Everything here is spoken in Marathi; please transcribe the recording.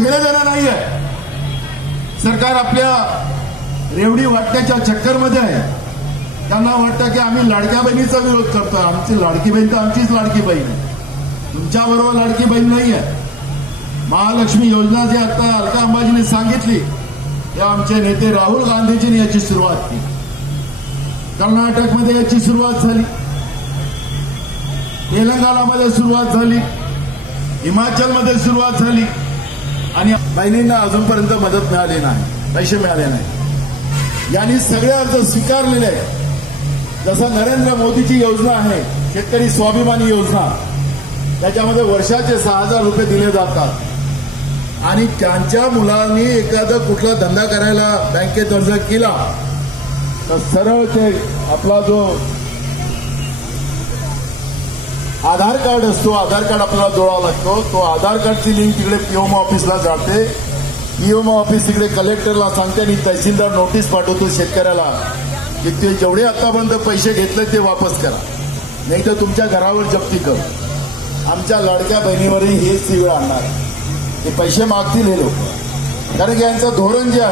घेणं देणं नाहीये. सरकार आपल्या रेवडी वाटण्याच्या चक्करमध्ये आहे. त्यांना वाटतं की आम्ही लाडक्या बहिणीचा विरोध करतो. आमची लाडकी बहीण तर आमचीच लाडकी बहीण आहे, तुमच्याबरोबर लाडकी बहीण नाही आहे. महालक्ष्मी योजना जी आता अलका अंबाजीने सांगितली, तेव्हा आमचे नेते राहुल गांधीजींनी याची सुरुवात केली. कर्नाटकमध्ये याची सुरुवात झाली, तेलंगणामध्ये सुरुवात झाली, हिमाचलमध्ये सुरुवात झाली आणि बहिणींना अजूनपर्यंत मदत मिळाली नाही, पैसे मिळाले नाही. यांनी सगळे अर्ज स्वीकारलेले आहे. जसं नरेंद्र मोदीची योजना आहे शेतकरी स्वाभिमानी योजना, त्याच्यामध्ये वर्षाचे 6,000 रुपये दिले जातात आणि त्यांच्या मुलांनी एखादा कुठला धंदा करायला बँकेत अर्ज केला तर सरळ ते आपला जो आधार कार्ड असतो, आधार कार्ड आपल्याला जोडावा लागतो. तो आधार कार्डची लिंक तिकडे पीओमओ ऑफिसला जाते. पीओमओ ऑफिस तिकडे कलेक्टरला सांगते आणि तहसीलदार नोटीस पाठवतो शेतकऱ्याला की ते जेवढे आतापर्यंत पैसे घेतले ते वापस करा, नाही तर तुमच्या घरावर जप्ती करू. आमच्या लाडक्या बहिणीवरही हेच वेळ आणणार. ते पैसे मागतील हे लोक, कारण की यांचं धोरण जे आहे